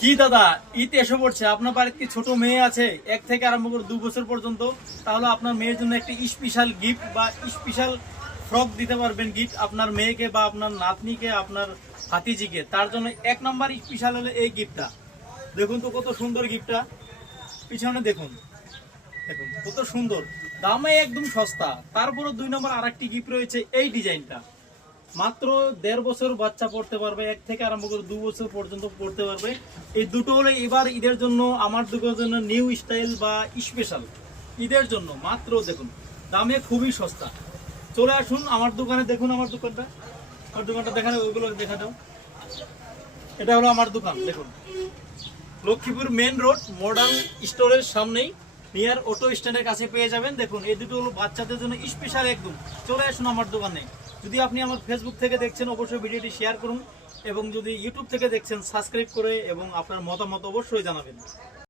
কি দাদা, ঈদ এসে পড়ছে, আপনার বাড়িতে কি ছোট মেয়ে আছে 1 থেকে আরম্ভ করে 2 বছর পর্যন্ত? তাহলে আপনার মেয়ের জন্য একটি স্পেশাল গিফট বা স্পেশাল ফ্রক দিতে পারবেন গিফট আপনার মেয়েকে বা আপনার নাতনিকে, আপনার ভাতিজিকে। তার জন্য 1 নম্বর স্পেশাল হলো এই গিফটটা। দেখুন তো কত সুন্দর গিফটটা, পিছনে দেখুন, দেখুন কত সুন্দর, দামে একদম সস্তা। তারপরে 2 নম্বর আরেকটি গিফট রয়েছে, এই ডিজাইনটা মাত্র 1.5 বছর বাচ্চা পড়তে পারবে, 1 থেকে আরম্ভ করে 2 বছর পর্যন্ত পড়তে পারবে। এই দুটো হলো এবার ঈদের জন্য আমার দোকানের জন্য নিউ স্টাইল বা স্পেশাল ঈদের জন্য। মাত্র দেখুন দামে খুবই সস্তা। চলে আসুন আমার দোকানে, দেখুন আমার দোকানটা, আমার দোকানটা দেখানো, ওইগুলো দেখা দাও। এটা হলো আমার দোকান, দেখুন লক্ষ্মীপুর মেন রোড মডার্ন স্টোরের সামনেই, নিয়ার অটো স্ট্যান্ডের কাছে পেয়ে যাবেন। দেখুন এই দুটো হলো বাচ্চাদের জন্য স্পেশাল একদম। চলে আসুন আমার দোকানে। যদি আপনি আমার ফেসবুক থেকে দেখছেন অবশ্যই ভিডিওটি শেয়ার করুন, এবং যদি ইউটিউব থেকে দেখছেন সাবস্ক্রাইব করে এবং আপনার মতামত অবশ্যই জানাবেন।